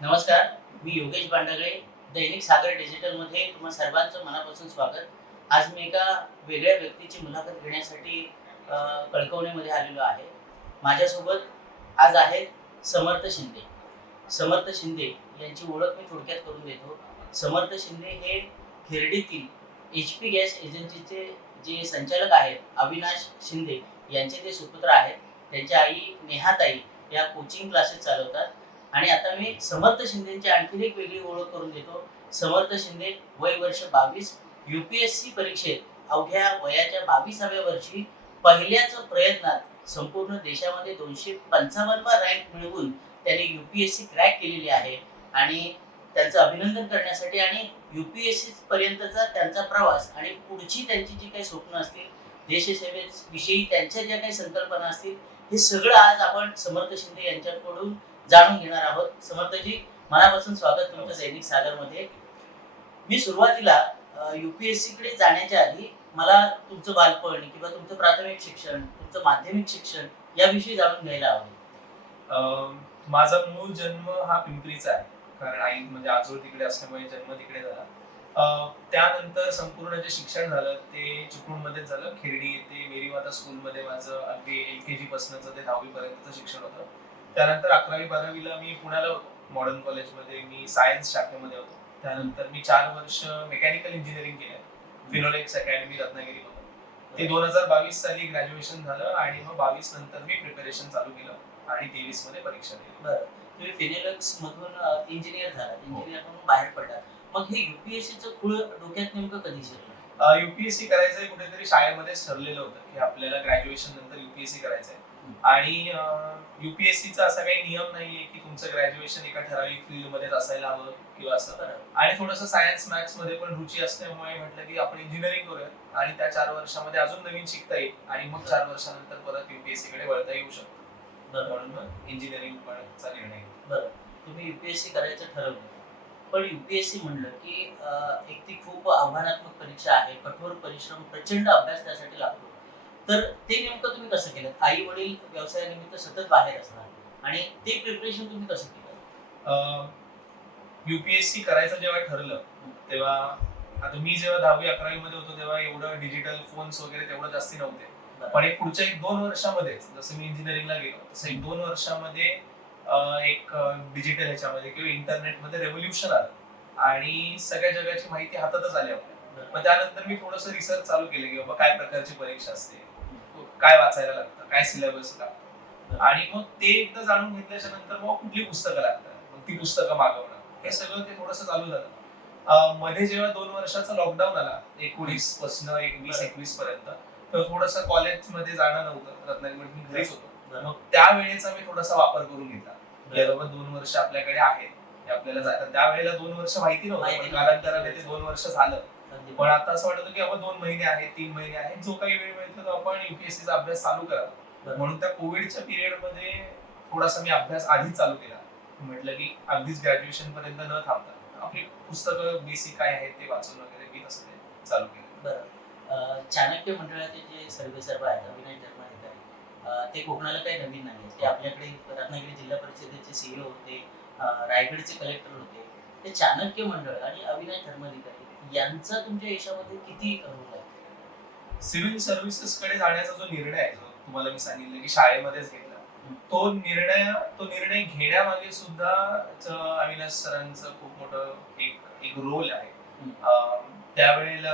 नमस्कार मी योगेश बांडगळे दैनिक सागर डिजिटलमध्ये तुम्हा सर्वांचं मनापासून स्वागत. आज मी एका वेगळ्या व्यक्तीची मुलाखत घेण्यासाठी कळकवणीमध्ये आलेलो आहे. माझ्यासोबत आज आहेत समर्थ शिंदे. समर्थ शिंदे यांची ओळख मी थोडक्यात करून देतो. समर्थ शिंदे हे खिर्डीतील एच पी गॅस एजन्सीचे जे संचालक आहेत अविनाश शिंदे यांचे ते सुपुत्र आहेत. त्यांच्या आई नेहाताई या कोचिंग क्लासेस चालवतात. आणि आता मी समर्थ शिंदेची आणखीन एक वेगळी ओळख करून देतो. समर्थ शिंदे वय वर्ष बावीस युपीएससी परीक्षेत अवघ्या वयाच्या बावीसाव्या वर्षी पहिल्याच प्रयत्नात संपूर्ण देशामध्ये दोनशे पंचावन्न रँक मिळवून त्यांनी युपीएससी क्रॅक केलेली आहे. आणि त्यांचं अभिनंदन करण्यासाठी आणि युपीएससी पर्यंतचा त्यांचा प्रवास आणि पुढची त्यांची जी काही स्वप्न असतील देशसेवेविषयी त्यांच्या ज्या काही संकल्पना असतील हे सगळं आज आपण समर्थ शिंदे यांच्याकडून जाणून घेणार आहोत. समर्थजी मनापासून स्वागत तुमचं सागरमध्ये मी सुरुवातीला युपीएससी कडे जाण्याच्या आधी मला तुमचं बालपण किंवा तुमचं प्राथमिक शिक्षण तुमचं माध्यमिक शिक्षण याविषयी जाणून घ्यायला आवडेल. अं, माझा मूळ जन्म हा पिंपरीचा आहे. कारण आई म्हणजे आजोळ तिकडे असल्यामुळे जन्म तिकडे झाला. त्यानंतर संपूर्ण जे शिक्षण झालं ते चिपळूणमध्येच झालं. खिरडी येथे मेरी माता स्कूलमध्ये माझं अगदी एल के जी पासूनचं ते दहावी पर्यंतचं शिक्षण होतं. त्यानंतर अकरावी बारावीला मी पुण्याला होतो. मॉडर्न कॉलेजमध्ये मी सायन्स शाखेमध्ये होतो. त्यानंतर मी चार वर्ष मेकॅनिकल इंजिनिअरिंग केलं. फिनोलेक्स अकॅडमी रत्नागिरी ते दोन हजार बावीस साली ग्रॅज्युएशन झालं आणि मग बावीस नंतर मी प्रिपरेशन चालू केलं आणि तेवीसमध्ये परीक्षा दिली. बरं. तुम्ही फिनेलक्स मधून इंजिनियर झाला इंजिनियर म्हणून बाहेर पडला मग हे युपीएससीचं खुळ डोक्यात नेमकं कधी शिरलं? युपीएससी करायचंय कुठेतरी शाळेमध्येच ठरलेलं होतं की आपल्याला ग्रॅज्युएशन नंतर युपीएससी करायचंय. आणि युपीएससीचा असा काही नियम नाहीये की तुमचं ग्रॅज्युएशन एका ठराविक फील्ड मध्येच असायला हवं किंवा असं आणि थोडंसं सायन्स मॅथ्समध्ये पण रुची असल्यामुळे म्हटलं की आपण इंजिनिअरिंग करूया आणि त्या चार वर्षामध्ये अजून नवीन शिकता येईल आणि मग चार वर्षानंतर परत युपीएससी कडे वळता येऊ शकतो. म्हणून इंजिनिअरिंग चा निर्णय. बरं तुम्ही युपीएससी करायचं ठरवलं. पण युपीएससी म्हणलं की एक ती खूप आव्हानात्मक परीक्षा आहे. कठोर परिश्रम प्रचंड अभ्यास त्यासाठी लागतो. तर ते नेमकं तुम्ही कसं केलं? आई वडील व्यवसायानिमित्त सतत बाहेर असणार आणि ते प्रिपरेशन तुम्ही कसं केलं? युपीएससी करायचं जेव्हा ठरलं तेव्हा आता मी जेव्हा दहावी अकरावी मध्ये होतो तेव्हा एवढं डिजिटल फोन्स वगैरे तेवढं जास्ती नव्हते. पण एक पुढच्या एक दोन वर्षामध्येच जसं मी इंजिनिअरिंगला गेलो तसं एक दोन वर्षामध्ये एक डिजिटल ह्याच्यामध्ये किंवा इंटरनेटमध्ये रेव्होल्युशन आलं. आणि सगळ्या जगाची माहिती हातातच आली आपल्या मग त्यानंतर मी थोडंसं रिसर्च चालू केलं की बाबा काय प्रकारची परीक्षा असते काय वाचायला लागतं काय सिलेबस लागतं. आणि मग ते एकदा जाणून घेतल्याच्या नंतर मग कुठली पुस्तकं लागतात. मग ती पुस्तकं मागवणं. हे सगळं ते थोडंसं चालू झालं. मध्ये जेव्हा दोन वर्षाचा लॉकडाऊन आला एकोणीस पासन एक वीस एकवीस पर्यंत तर थोडंसं कॉलेजमध्ये जाणं नव्हतं. रत्नागिरीमध्ये मी घरीच होतो. मग त्यावेळेचा मी थोडासा वापर करून घेतला. बाबा दोन वर्ष आपल्याकडे आहेत. हे आपल्याला जायचं त्यावेळेला दोन वर्ष माहिती नव्हतं. कालांतराने ते दोन वर्ष झालं. पण आता असं वाटतं की आपण दोन महिने आहेत तीन महिने आहेत जो काही वेळ मिळतो तो आपण युपीएससीचा अभ्यास चालू करावा. बरं. म्हणून त्या कोविडच्या पिरियडमध्ये थोडासा मी अभ्यास आधीच चालू केला. म्हटलं की अगदीच ग्रॅज्युएशन पर्यंत न थांबता. आपली पुस्तकं बेसिक काय आहेत ते वाचून वगैरे मी तसं ते चालू केलं. बरं. चाणक्य मंडळाचे जे सर्वे सर्व आहेत अविनाश धर्माधिकारी ते कोकणाला काही नवीन नाही ते आपल्याकडे रत्नागिरी जिल्हा परिषदेचे सीईओ होते अं, रायगडचे कलेक्टर होते. ते चाणक्य मंडळ आणि अविनाश धर्माधिकारी यांचा तुमच्या यशामध्ये किती रोल आहे सिव्हिल सर्व्हिसेस कडे जाण्याचा जो निर्णय आहे जो तुम्हाला मी सांगितलं की शाळेमध्येच घेतला तो निर्णय तो निर्णय घेण्यामागे सुद्धा अविनाश सरांचं खूप मोठं एक एक रोल आहे. त्यावेळेला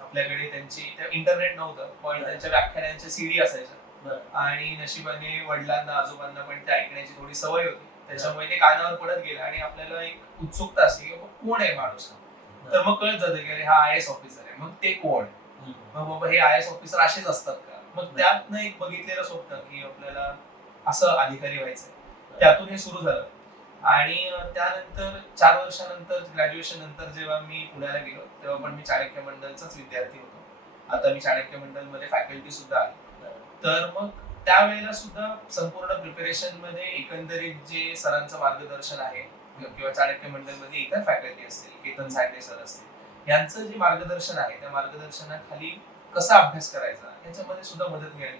आपल्याकडे त्यांची त्या इंटरनेट नव्हतं पण त्यांच्या व्याख्यानांच्या सीडी असायच्या. आणि नशिबाने वडिलांना आजोबांना पण ते ऐकण्याची थोडी सवय होती. त्याच्यामुळे ते कानावर पडत गेलं आणि आपल्याला एक उत्सुकता असते की कोण आहे माणूस हा? तर मग कळत जातं की अरे हा आय एस ऑफिसर आहे. मग ते कोण. मग बाबा हे आय एस ऑफिसर असेच असतात का? मग त्यातनं एक बघितलेलं स्वप्न की आपल्याला असं अधिकारी व्हायचंय. त्यातून हे सुरू झालं. आणि त्यानंतर चार वर्षानंतर ग्रॅज्युएशन नंतर जेव्हा मी पुण्याला गेलो तेव्हा पण मी चाणक्य मंडलचाच विद्यार्थी होतो. आता मी चाणक्य मंडलमध्ये फॅकल्टी सुद्धा आहे. तर मग त्यावेळेला सुद्धा संपूर्ण प्रिपरेशनमध्ये एकंदरीत जे सरांचं मार्गदर्शन आहे किंवा चाणक्य मंडलमध्ये इतर फॅकल्टी असतील केतन साठे सर असतील यांचं जे मार्गदर्शन आहे त्या मार्गदर्शनाखाली कसा अभ्यास करायचा याच्यामध्ये सुद्धा मदत मिळाली.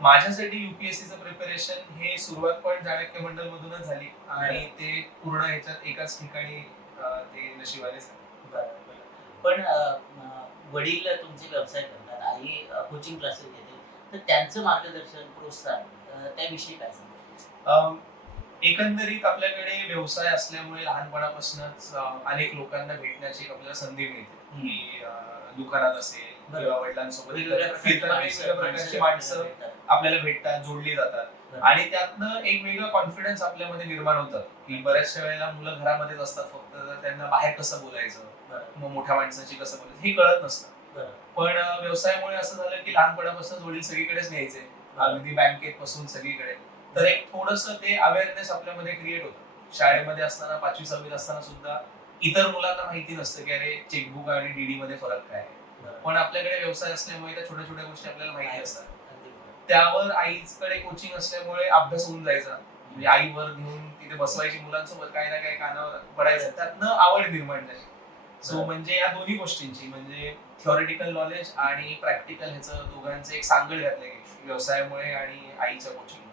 माझ्यासाठी युपीएससीचं प्रिपरेशन हे सुरुवात पण चाणक्य मंडळ मधूनच झाली आणि ते पूर्ण ह्याच्यात एकाच ठिकाणी ते नशिबाने. पण वडील तुमचे व्यवसाय करतात आई कोचिंग क्लासेस घेते तर त्यांचं मार्गदर्शन प्रोत्साहन त्याविषयी काय सांगा अं, एकंदरीत आपल्याकडे व्यवसाय असल्यामुळे लहानपणापासूनच अनेक लोकांना भेटण्याची आपल्याला संधी मिळते. की दुकानात असेल. किंवा वडिलांसोबत वेगवेगळ्या प्रकारची माणसं-. आपल्याला भेटतात जोडली जातात. आणि त्यातनं एक वेगळा कॉन्फिडन्स आपल्यामध्ये निर्माण होतात की बऱ्याचशा वेळेला मुलं घरामध्येच असतात. फक्त त्यांना बाहेर कसं बोलायचं? मग मोठ्या माणसाची कसं बोलायचं? हे कळत नसतं. पण व्यवसायामुळे असं झालं की लहानपणापासून वडील सगळीकडेच न्यायचे. अगदी बँकेत पासून सगळीकडे. तर एक थोडस ते अवेअरनेस आपल्यामध्ये क्रिएट होतं शाळेमध्ये असताना पाचवी सहावीत असताना सुद्धा इतर मुलांना माहिती नसतं की अरे चेकबुक आणि डीडी मध्ये फरक काय. पण आपल्याकडे व्यवसाय असल्यामुळे त्या छोट्या छोट्या गोष्टी आपल्याला माहिती असतात. त्यावर आईकडे कोचिंग असल्यामुळे अभ्यास होऊन जायचा म्हणजे आईवर घेऊन तिथे बसवायची मुलांसोबत काही ना काही कानावर पडायचं त्यातनं आवड निर्माण झाली सो. म्हणजे या दोन्ही गोष्टींची म्हणजे थिओरिटिकल नॉलेज आणि प्रॅक्टिकल ह्याचं दोघांचं एक सांगड घातलं व्यवसायामुळे आणि आईच्या कोचिंग.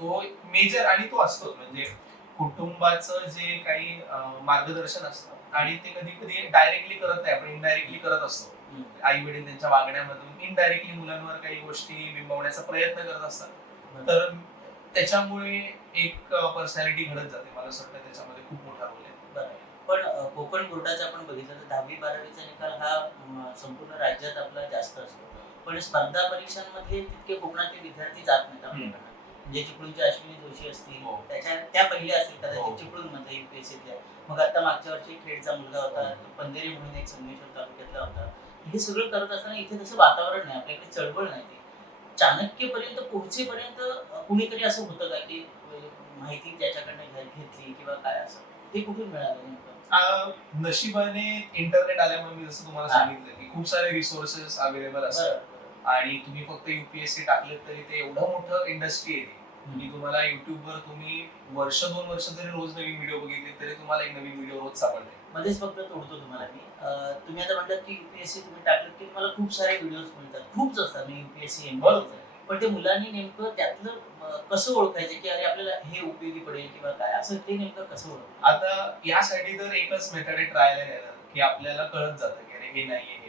तो मेजर आणि तो असतो. म्हणजे कुटुंबाचं जे काही मार्गदर्शन असतं आणि ते कधी कधी डायरेक्टली करत नाही. आपण इनडायरेक्टली करत असतो. आई वडील त्यांच्या वागण्यामधून इनडायरेक्टली मुलांवर काही गोष्टी बिंबवण्याचा प्रयत्न करत असतात. तर त्याच्यामुळे एक पर्सनॅलिटी घडत जाते. मला असं वाटतं त्याच्यामध्ये खूप मोठा रोल आहे. पण कोकण बोर्डाचा आपण बघितलं तर दहावी बारावीचा निकाल हा संपूर्ण राज्यात आपला जास्त असतो. पण स्पर्धा परीक्षांमध्ये तितके कोकणातले विद्यार्थी जात नाहीत आपल्याकडे. म्हणजे चिपळूणचे अश्विनी जोशी असतील हो. त्याच्या त्या पहिल्या असतील हो. कदाचित चिपळूणमध्ये युपीएससीतल्या मग आता मागच्या वर्षी खेडचा मुलगा होता हो. तो पंधेरी म्हणून एक संगमेश्वर तालुक्यातला होता हे सगळं करत असताना इथे तसं वातावरण नाही आपल्याकडे चळवळ नाही ती चाणक्यपर्यंत पोहोचेपर्यंत अ, कुणीतरी असं होतं का की अ, माहिती त्याच्याकडनं घे- घेतली किंवा काय असं ते कुठून मिळालं नेमकं अं, नशिबाने इंटरनेट आल्यामुळे मी जसं तुम्हाला हा. सांगितलं की खूप सारे रिसोर्सेस अवेलेबल असतात बरं, बरं. आणि तुम्ही फक्त युपीएससी टाकले तरी ते एवढं मोठं इंडस्ट्री आहे की तुम्हाला युट्यूबवर तुम्ही वर्ष दोन वर्ष जरी रोज नवीन व्हिडिओ बघितले तरी तुम्हाला एक नवीन व्हिडिओ रोज सापडते. मध्येच फक्त तोडतो तुम्हाला मी. तुम्ही आता म्हणलात की युपीएससी तुम्ही टाकलं की तुम्हाला खूप सारे व्हिडिओज मिळतात. खूपच असतात. मी युपीएससी बरोबर. पण ते मुलांनी नेमकं त्यातलं कसं ओळखायचं की अरे आपल्याला हे उपयोगी पडेल किंवा काय? असं ते नेमकं कसं ओळख आता यासाठी तर एकच मेथड आहे ट्रायल एरर की आपल्याला कळत जातं की अरे हे नाहीये आहे.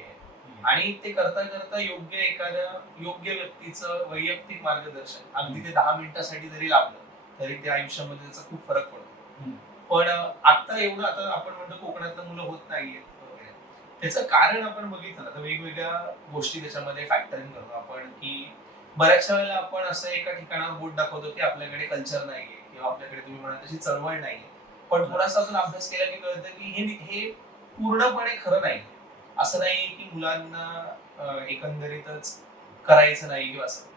आणि ते करता करता योग्य एखाद्या योग्य व्यक्तीचं वैयक्तिक मार्गदर्शन अगदी ते दहा मिनिटासाठी जरी लाभलं तरी त्या आयुष्यामध्ये त्याचा खूप फरक पडतो. पण आता एवढं आता आपण म्हणतो कोकणातलं मुलं होत नाहीये. त्याचं कारण आपण बघितलं तर वेगवेगळ्या गोष्टी त्याच्यामध्ये फॅक्टरिंग करतो आपण की बऱ्याचशा वेळेला आपण असं एका ठिकाणावर बोट दाखवतो की आपल्याकडे कल्चर नाहीये किंवा आपल्याकडे तुम्ही म्हणा तशी चळवळ नाहीये पण थोडासा अजून अभ्यास केला की कळतं की हे हे पूर्णपणे खरं नाही असं नाही की मुलांना एकंदरीतच करायचं नाही किंवा असं.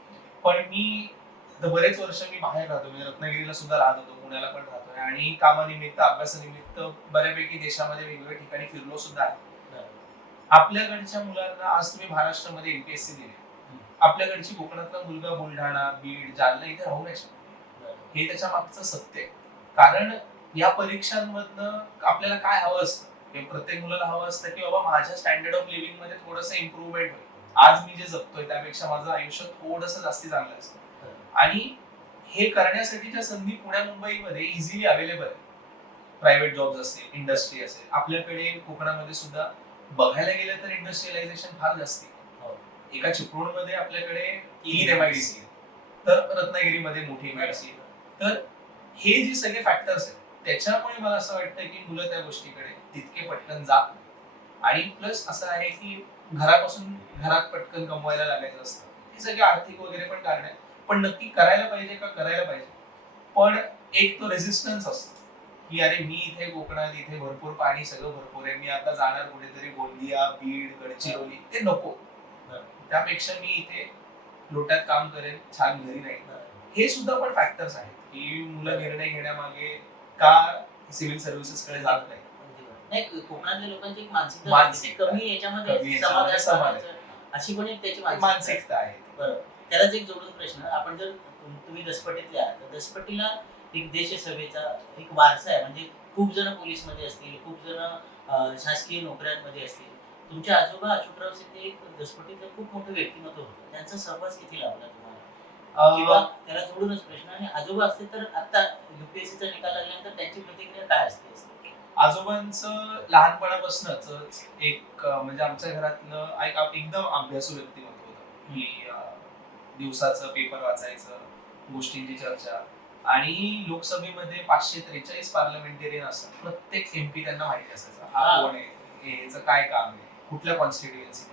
पण मी बरेच वर्ष मी बाहेर राहतो. म्हणजे रत्नागिरीला सुद्धा राहत होतो पुण्याला पण राहतोय आणि कामानिमित्त अभ्यासानिमित्त बऱ्यापैकी देशामध्ये वेगवेगळ्या ठिकाणी फिरलो सुद्धा आहे. आपल्याकडच्या मुलांना आज तुम्ही महाराष्ट्रामध्ये एमपीएससी दिली. आपल्याकडची कोकणातला मुलगा बुलढाणा बीड जालना इथे राहू नाही शकत. हे त्याच्या मागचं सत्य आहे. कारण या परीक्षांमधनं आपल्याला काय हवं असतं? हे प्रत्येक मुलाला हवं असतं की बाबा माझ्या स्टँडर्ड ऑफ लिव्हिंगमध्ये थोडस इम्प्रुव्हमेंट होईल. आज मी जे जगतोय त्यापेक्षा माझं आयुष्य थोडस जास्ती चांगलं असतं. आणि हे करण्यासाठीच्या संधी पुण्या मुंबईमध्ये इझिली अवेलेबल आहे प्रायव्हेट जॉब्स असतील इंडस्ट्री असेल आपल्याकडे कोकणामध्ये सुद्धा बघायला गेलं तर इंडस्ट्रियलायझेशन फार जास्ती. हो. एका चिपळूणमध्ये आपल्याकडे तीन एम आय डी सी तर रत्नागिरीमध्ये मोठी एम आय डी सी तर हे जे सगळे फॅक्टर्स आहेत त्याच्यामुळे मला असं वाटतं की मुलं त्या गोष्टीकडे तितके पटकन जात नाही. आणि प्लस असं आहे की घरापासून घरात पटकन कमवायला लागायचं असतं. हे सगळे आर्थिक वगैरे पण कारण आहे. पण नक्की करायला पाहिजे का करायला पाहिजे? पण एक तो रेझिस्टन्स असतो. की अरे मी इथे कोकणात इथे भरपूर पाणी सगळं भरपूर आहे. मी आता जाणार कुठेतरी गोंदिया बीड गडचिरोली. ते नको. त्यापेक्षा मी इथे लोट्यात काम करेन छान घरी नाही हे सुद्धा पण फॅक्टर्स आहेत की मुलं निर्णय घेण्यामागे का सिव्हिल सर्व्हिसेस कडे जात नाही? नाही कोकणातल्या लोकांची एक मानसिकता मानसिकता. कमी याच्यामध्ये समाज आहे. अशी पण एक त्याची मानसिकता आहे. मानसिकता आहे. बरोबर त्यालाच एक जोडून प्रश्न आपण जर तुम- तुम्ही दसपटीतले आहात तर दसपटीला एक देशसेवेचा एक वारसा आहे. म्हणजे खूप जण पोलीसमध्ये असतील खूप जण अं, शासकीय नोकऱ्यांमध्ये असतील. तुमचे आजोबा अशोकराव सिद्धी एक दसपटीतलं खूप मोठं व्यक्तिमत्व होतं. त्यांचा सहवास किती लाभला तुम्हाला? किंवा त्याला जोडूनच प्रश्न आणि आजोबा असते तर आता युपीएससीचा निकाल लागल्यानंतर त्यांची प्रतिक्रिया काय असते? आजोबांचं लहानपणापासूनच एक म्हणजे आमच्या घरातलं एक एकदम अभ्यासू व्यक्तिमत्व होतं. की दिवसाचं पेपर वाचायचं गोष्टींची चर्चा. आणि लोकसभेमध्ये पाचशे त्रेचाळीस पार्लमेंटेरियन असतात. प्रत्येक एमपी त्यांना माहिती असायचं. हा. कोण आहे? याचं काय काम आहे? कुठल्या कॉन्स्टिट्युएन्सी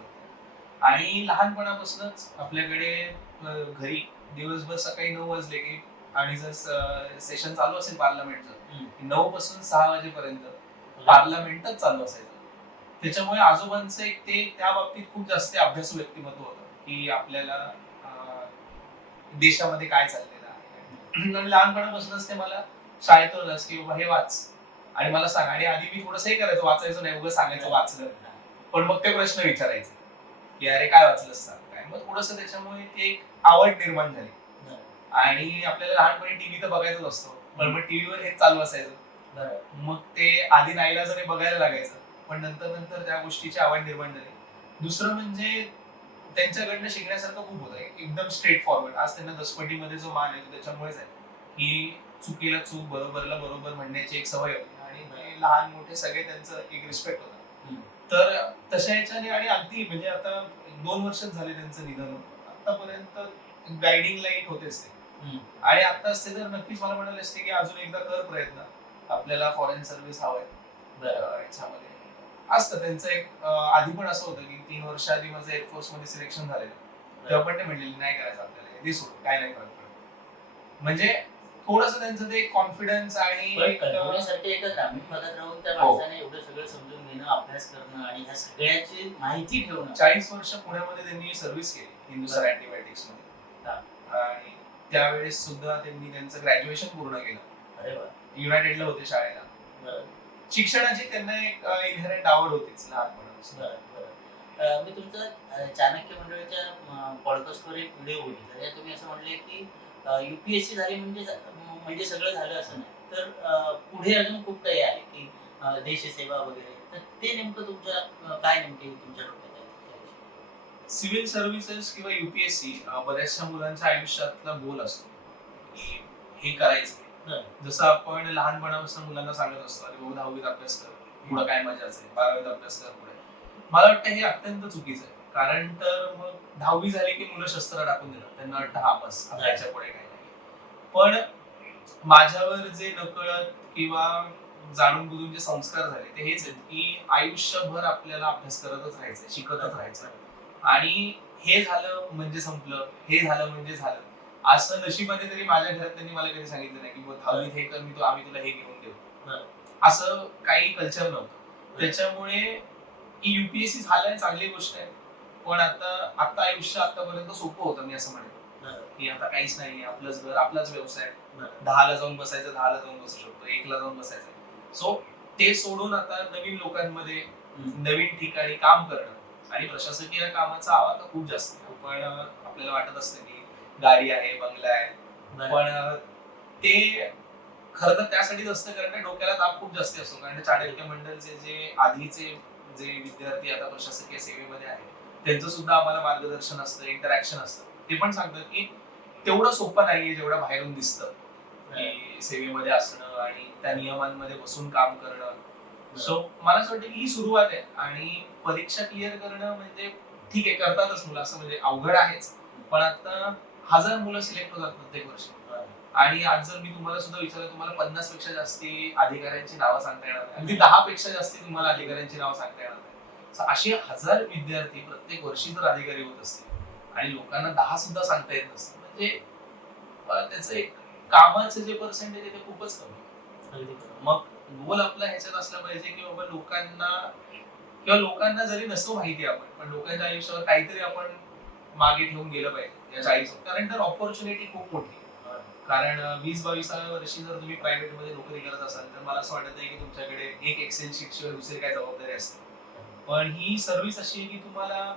आणि लहानपणापासूनच आपल्याकडे घरी दिवसभर सकाळी नऊ वाजले की आणि जर सेशन चालू असेल पार्लमेंटचं नऊ पासून सहा वाजेपर्यंत पार्लमेंटच चालू असायचं. त्याच्यामुळे आजोबांचं एक ते त्या बाबतीत खूप जास्त अभ्यासू व्यक्तिमत्व होतं की आपल्याला देशामध्ये काय चाललेलं आहे. आणि लहानपणापासूनच ते मला शाळेतूनच की बाबा हे वाच. आणि मला सांग आणि आधी मी थोडंसं हे करायचं वाचायचं नाही उगं सांगायचं वाचलं. पण मग ते प्रश्न विचारायचे की अरे काय वाचलंस सांग. मग थोडस त्याच्यामुळे ते एक आवड निर्माण झाली. आणि आपल्याला लहानपणी टीव्ही तर बघायचंच असतो. पण मग टीव्हीवर हेच चालू असायचं. मग ते आधी नाईला जरी बघायला लागायचं पण नंतर नंतर त्या गोष्टीची आवड निर्माण झाली. दुसरं म्हणजे त्यांच्याकडनं शिकण्यासारखं खूप होतं एकदम स्ट्रेट फॉरवर्ड आज त्यांना दसपटीमध्ये जो मान आहे तो त्याच्यामुळेच आहे. की चुकीला चूक बरोबरला बरोबर म्हणण्याची एक सवय होती. आणि लहान मोठे सगळे त्यांचं एक रिस्पेक्ट होता. तर तशा ह्याच्याने आणि अगदी म्हणजे आता दोन वर्षच झाले त्यांचं निधन. आतापर्यंत गायडिंग लाइट होतेच ते. आणि आता असते तर नक्कीच मला म्हणाले असते की अजून एकदा कर प्रयत्न. आपल्याला फॉरेन सर्व्हिस हवंय. याच्यामध्ये. असतं. त्यांचं एक आधी पण असं होतं की तीन वर्ष आधी माझं एअरफोर्समध्ये सिलेक्शन झालेलं. तेव्हा पण ते म्हणलेले नाही करायचं आपल्याला. सोड काय नाही पडत. म्हणजे थोडस त्यांचं ते कॉन्फिडन्स आणि पण एक, अं, कल्पनेसाठी एका ग्रामीण भागात राहून त्या हो. माणसाने एवढं सगळं समजून घेणं अभ्यास करणं आणि ह्या सगळ्याची माहिती ठेवणं. चाळीस वर्ष पुण्यामध्ये त्यांनी सर्व्हिस केली हिंदुस्तान अँटीबायोटिक्समध्ये. आणि त्यावेळेस सुद्धा त्यांनी त्यांचं ग्रॅज्युएशन पूर्ण केलं. अरे वा. युनायटेडला होते शाळेला. बरं. शिक्षणाची त्यांना एक इनहेरंट आवड होतीच लहानपणापासून. बरं बरं. अं, मी तुमचा अं, चाणक्य मंडळीच्या पॉडकास्टवर एक व्हिडिओ बघितला. त्यात तुम्ही असं म्हणले की युपीएससी झाली म्हणजे म्हणजे सगळं झालं असं नाही. तर पुढे अजून खूप काही आहे की देशसेवा वगैरे. तर ते नेमकं तुमच्या काय नेमके तुमच्या डोक्यात आहे? सिव्हिल सर्व्हिसेस किंवा युपीएससी बऱ्याचशा मुलांच्या आयुष्यातला गोल असतो. की हे करायचं. जसं आपण लहानपणापासून मुलांना सांगत असतो अरे भाऊ दहावीत अभ्यास कर. पुढे काय मजाच आहे. बारावीत अभ्यास कर पुढे. मला वाटतं हे अत्यंत चुकीचं आहे. कारण तर मग दहावी झाली की मुलं शस्त्र टाकून देतात. त्यांना वाटतं हा बस आता याच्यापुढे काय नाही. पण माझ्यावर जे नकळत किंवा जाणून बुजून जे संस्कार झाले ते हेच आहेत की आयुष्यभर आपल्याला अभ्यास करतच राहायचं शिकतच राहायचं आणि हे झालं म्हणजे संपलं हे झालं म्हणजे झालं. असं नशिबाने तरी माझ्या घरात त्यांनी मला कधी सांगितलं नाही की दहावीत हे कर मी तो आम्ही तुला हे घेऊन देऊ. असं काही कल्चर नव्हतं. त्याच्यामुळे युपीएससी झालंय चांगली गोष्ट आहे. पण आता आता आयुष्य आतापर्यंत सोपं होतं मी असं म्हणेन की आता काहीच नाही आपलंच घर आपलाच व्यवसाय. दहाला जाऊन बसायचं दहाला जाऊन बसू शकतो एकला जाऊन बसायचं सो ते सोडून आता नवीन लोकांमध्ये. नवीन ठिकाणी काम करणं आणि प्रशासकीय कामाचा आवाज खूप जास्त. पण आपल्याला वाटत असतं की गाडी आहे बंगला आहे. पण ते खरं तर त्यासाठीच असतं कारण डोक्याला ताप खूप जास्त असतो कारण चाणक्य मंडळचे जे आधीचे जे विद्यार्थी आता प्रशासकीय सेवेमध्ये आहेत त्यांचं सुद्धा आम्हाला मार्गदर्शन असतं इंटरॅक्शन असतं. ते पण सांगतात की तेवढं सोपं नाहीये जेवढं बाहेरून दिसतं. की सेवेमध्ये असणं आणि त्या नियमांमध्ये बसून काम करणं. सो मला असं वाटतं की ही सुरुवात आहे आणि परीक्षा क्लिअर करणं म्हणजे ठीक आहे करतातच मुलं. असं म्हणजे अवघड आहेच. पण आता हजार मुलं सिलेक्ट होतात प्रत्येक वर्षी. बरं. आणि आज जर मी तुम्हाला सुद्धा विचारलं तुम्हाला पन्नासपेक्षा जास्ती अधिकाऱ्यांची नावं सांगता येणार नाही. अगदी दहा पेक्षा जास्ती तुम्हाला अधिकाऱ्यांची नावं सांगता येणार असे हजार विद्यार्थी प्रत्येक वर्षी जर अधिकारी होत असतील. आणि लोकांना दहा सुद्धा सांगता येत नसतील. म्हणजे त्याचं एक कामाचं जे पर्सेंटेज आहे ते खूपच कमी. मग गोल आपला ह्याच्यात असला पाहिजे की बाबा लोकांना किंवा लोकांना जरी नसतो माहिती आपण पण लोकांच्या आयुष्यावर काहीतरी आपण मागे ठेवून गेलं पाहिजे. या चाळीस कारण तर ऑपॉर्च्युनिटी खूप मोठी. कारण वीस बावीसाव्या वर्षी जर तुम्ही प्रायव्हेटमध्ये नोकरी करत असाल तर मला असं वाटत आहे की तुमच्याकडे एक एक्सेल शिवाय दुसरी काय जबाबदारी असते. पण ही सर्व्हिस अशी आहे की तुम्हाला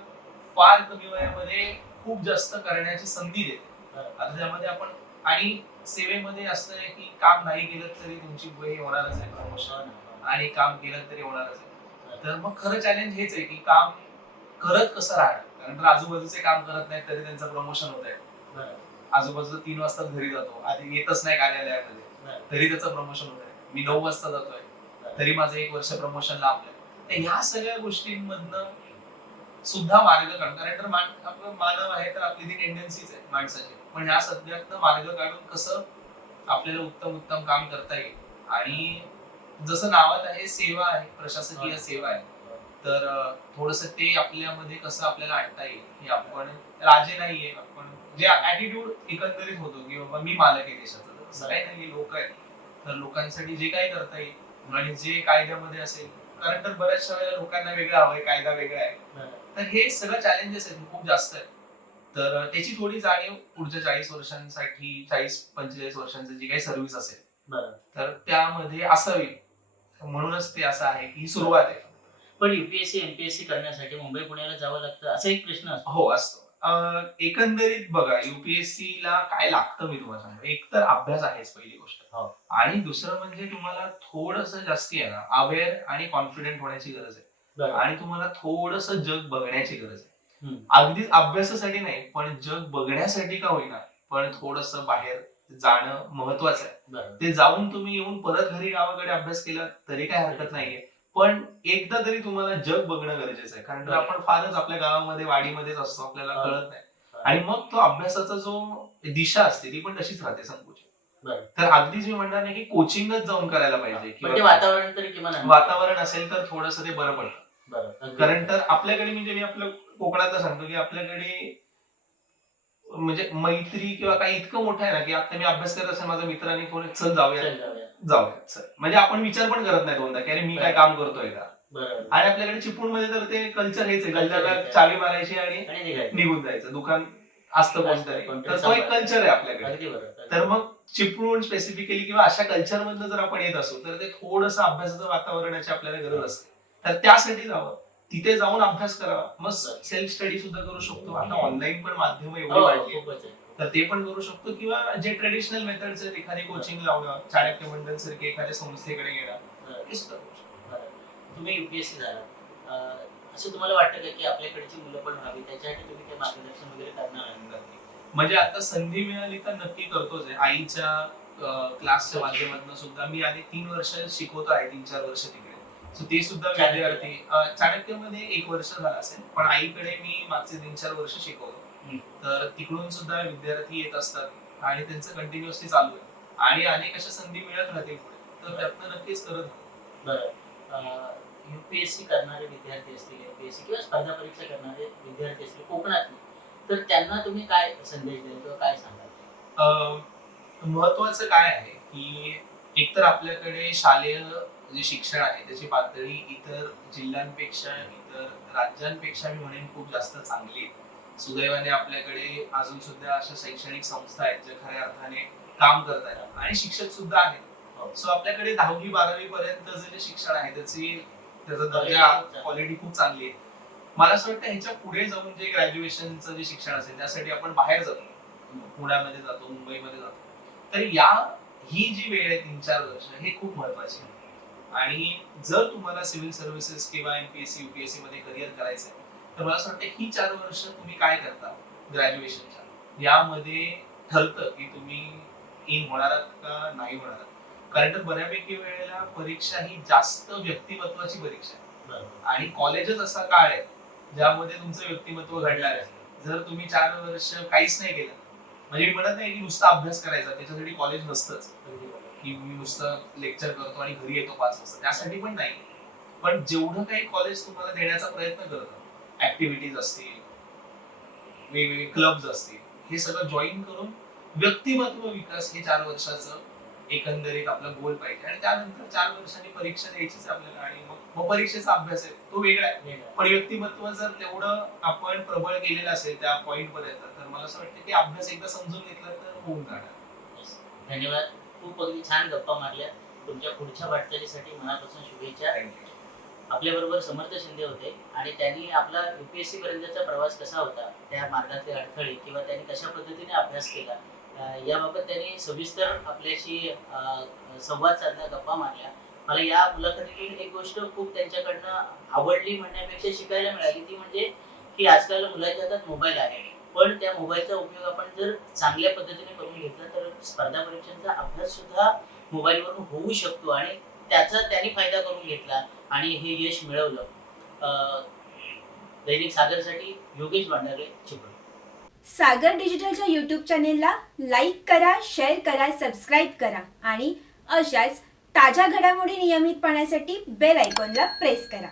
फार कमी वयामध्ये खूप जास्त करण्याची संधी देते. आता त्यामध्ये आपण आणि सेवेमध्ये असं आहे की काम नाही केलं तरी तुमची वय होणारच आहे. प्रमोशन. आणि काम केलं तरी होणारच आहे. तर मग खरं चॅलेंज हेच आहे की काम करत कसं राहणं कारण तर आजूबाजूचे काम करत नाहीत तरी त्यांचं प्रमोशन होत आहे. आजूबाजूला तीन वाजता घरी जातो. आधी येतच नाही कार्यालयामध्ये. तरी त्याचं प्रमोशन होत आहे. मी नऊ वाजता जातोय. तरी माझं एक वर्ष प्रमोशन लाभलंय. तर ह्या सगळ्या गोष्टींमधनं सुद्धा मार्ग काढून कारण तर मान- आपलं मानव आहे तर आपली ती टेंडन्सीच आहे माणसाची. पण ह्या सध्यातनं मार्ग काढून कसं आपल्याला उत्तम उत्तम काम करता येईल? आणि जसं नावात आहे सेवा आहे प्रशासकीय सेवा आहे. तर थोडस ते आपल्यामध्ये कसं आपल्याला आणता येईल हे आपण राजे नाहीये. आपण जे ऍटिट्यूड एकंदरीत होतो की बाबा मी मालक आहे देशाचा काही नाही लोक आहेत. तर लोकांसाठी जे काही करता येईल आणि जे कायद्यामध्ये असेल कारण तर बऱ्याचशा वेळेला लोकांना वेगळं हवंय कायदा वेगळा आहे. तर हे सगळं चॅलेंजेस आहेत खूप जास्त आहेत. तर त्याची थोडी जाणीव पुढच्या चाळीस वर्षांसाठी चाळीस पंचेचाळीस वर्षांची जी काही सर्व्हिस असेल. तर त्यामध्ये असावी. म्हणूनच ते असं आहे की ही सुरुवात आहे. पण युपीएससी एमपीएससी करण्यासाठी मुंबई पुण्याला जावं लागतं असा एक प्रश्न असतो. हो असतो. एकंदरीत बघा युपीएससी ला काय लागतं मी तुम्हाला सांगतो एक तर अभ्यास आहेच पहिली गोष्ट हो. आणि दुसरं म्हणजे तुम्हाला थोडस जास्ती आहे ना अवेअर आणि कॉन्फिडेंट होण्याची गरज आहे. आणि तुम्हाला थोडस जग बघण्याची गरज आहे हम्म. अगदीच अभ्यासासाठी नाही पण जग बघण्यासाठी का होईना पण थोडस बाहेर जाणं महत्वाचं आहे. ते जाऊन तुम्ही येऊन परत घरी गावाकडे अभ्यास केला तरी काय हरकत नाहीये पण एकदा तरी तुम्हाला जग बघणं गरजेचं आहे कारण. आपण फारच आपल्या गावामध्ये वाडीमध्येच असतो आपल्याला. कळत नाही आणि मग तो अभ्यासाचा जो दिशा असते ती पण तशीच राहते संकुचित बरं. तर अगदीच मी म्हणणार नाही की कोचिंगच जाऊन करायला पाहिजे किंवा वातावरण तरी किमान. वातावरण असेल तर थोडस ते बरं पडतं. कारण तर आपल्याकडे म्हणजे मी आपलं कोकणातलं सांगतो की आपल्याकडे म्हणजे मैत्री किंवा काही इतकं मोठं आहे ना की आता मी अभ्यास करत असेल माझ्या मित्राने कोणी चल जाऊया चल. म्हणजे आपण विचार पण करत नाही दोनदा की अरे मी काय काम करतोय का. आणि आपल्याकडे चिपळूणमध्ये तर ते कल्चर हेच आहे आहे. चावी मारायची आणि. निघून जायचं. दुकान असतं कोणतरी. तर तो एक. कल्चर आहे आपल्याकडे. तर मग चिपळूण स्पेसिफिकली किंवा अशा कल्चर मधनं जर आपण येत असू तर ते थोडंसं अभ्यासाचं वातावरणाची आपल्याला गरज असते. तर त्यासाठी जावं. तिथे जाऊन अभ्यास करावा. मग सेल्फ स्टडी सुद्धा करू शकतो. आता ऑनलाईन पण माध्यम एवढी हो, वाढली. तर ते पण करू शकतो किंवा जे ट्रेडिशनल मेथड्स आहेत एखादी कोचिंग लावणं चाणक्य मंडळ सारखे एखाद्या संस्थेकडे करू शकतो. बरं. तुम्ही युपीएससी झाला असं तुम्हाला वाटतं का की आपल्याकडची मुलं पण व्हावी त्याच्यासाठी तुम्ही काही मार्गदर्शन वगैरे करणार आहे म्हणजे आता संधी मिळाली तर नक्की करतोच आहे आईच्या क्लासच्या माध्यमातून सुद्धा मी आधी तीन वर्ष शिकवतो आहे तीन चार वर्ष तिकडे So ते सुद्धा चाणक्य. विद्यार्थी चाणक्यमध्ये एक वर्ष झालं असेल पण आईकडे मी मागचे तीन चार वर्ष शिकवतो. तर तिकडून सुद्धा विद्यार्थी येत असतात आणि त्यांचं कंटिन्युअसली चालू आहे. आणि अनेक अशा संधी मिळत राहतील पुढे. तर त्यातनं नक्कीच करत. बरं. युपीएससी करणारे विद्यार्थी असतील एमपीएससी किंवा स्पर्धा परीक्षा करणारे विद्यार्थी असतील कोकणातले तर त्यांना तुम्ही काय संदेश द्याल किंवा काय सांगाल? अं, महत्वाचं काय आहे की एकतर आपल्याकडे शालेय जे शिक्षण आहे त्याची पातळी इतर जिल्ह्यांपेक्षा इतर राज्यांपेक्षा मी म्हणेन खूप जास्त चांगली आहे. सुदैवाने आपल्याकडे अजून सुद्धा अशा शैक्षणिक संस्था आहेत ज्या खऱ्या अर्थाने काम करत आहेत आणि शिक्षक सुद्धा हो. आहेत सो आपल्याकडे दहावी बारावी पर्यंत जे शिक्षण आहे त्याची त्याचा दर्जा क्वालिटी खूप चांगली आहे. मला असं वाटतं ह्याच्या पुढे जाऊन जे ग्रॅज्युएशनचं जे शिक्षण असेल त्यासाठी आपण बाहेर जातो पुण्यामध्ये जातो मुंबईमध्ये जातो. तर या ही जी वेळ आहे तीन चार वर्ष हे खूप महत्वाची आहे. आणि जर तुम्हाला सिव्हिल सर्व्हिसेस किंवा एमपीएससी युपीएससी मध्ये करिअर करायचं आहे तर मला असं वाटतं ही चार वर्ष तुम्ही काय करता? ग्रॅज्युएशनच्या यामध्ये ठरतं की तुम्ही इन होणार आहात का नाही होणार आहात. कारण तर बऱ्यापैकी वेळेला परीक्षा ही जास्त व्यक्तिमत्वाची परीक्षा आहे. आणि कॉलेजच असा काळ आहे ज्यामध्ये तुमचं व्यक्तिमत्व घडणार आहे. जर तुम्ही चार वर्ष काहीच नाही केलं म्हणजे मी म्हणत नाही की नुसता अभ्यास करायचा त्याच्यासाठी कॉलेज नसतंच. की मी नुसतं लेक्चर करतो आणि घरी येतो पाच वाजता. त्यासाठी पण नाही. पण जेवढं काही कॉलेज तुम्हाला देण्याचा प्रयत्न करतं ऍक्टिव्हिटीज असतील वेगवेगळे क्लब्स असतील हे सगळं जॉईन करून व्यक्तिमत्व विकास हे चार वर्षाचं एकंदरीत आपला गोल पाहिजे. आणि त्यानंतर चार वर्षांनी परीक्षा द्यायचीच आपल्याला. आणि मग मग परीक्षेचा अभ्यास आहे तो वेगळा आहे. पण व्यक्तिमत्व जर तेवढं आपण प्रबळ केलेलं असेल त्या पॉइंट पर्यंत तर मला असं वाटतं की अभ्यास एकदा समजून घेतला तर होऊन जाणार. धन्यवाद. खूप अगदी छान गप्पा मारल्या. तुमच्या पुढच्या वाटचालीसाठी मनापासून शुभेच्छा. आपल्या बरोबर समर्थ शिंदे होते आणि त्यांनी आपला युपीएससी पर्यंतचा प्रवास कसा होता त्या मार्गातले अडथळे किंवा त्यांनी कशा पद्धतीने अभ्यास केला याबाबत त्यांनी सविस्तर आपल्याशी संवाद साधला गप्पा मारल्या. मला या मुलाखतीतील एक गोष्ट खूप त्यांच्याकडनं आवडली म्हणण्यापेक्षा शिकायला मिळाली ती म्हणजे की आजकाल मुलांच्या हातात मोबाईल आहे. पण त्या मोबाईलचा उपयोग आपण जर चांगल्या पद्धतीने करून घेतला तर स्पर्धा परीक्षांचा अभ्यास सुद्धा मोबाईलवरून होऊ शकतो आणि त्याचा त्यांनी फायदा करून घेतला. आणि हे यश मिळवलं दैनिक सागरसाठी योगेश भांडारे चिपळूण. सागर डिजिटलच्या यूट्यूब चॅनेलला लाईक करा शेअर करा सबस्क्राईब करा आणि अशाच ताज्या घडामोडी नियमित पाहण्यासाठी बेल आयकॉनला प्रेस करा.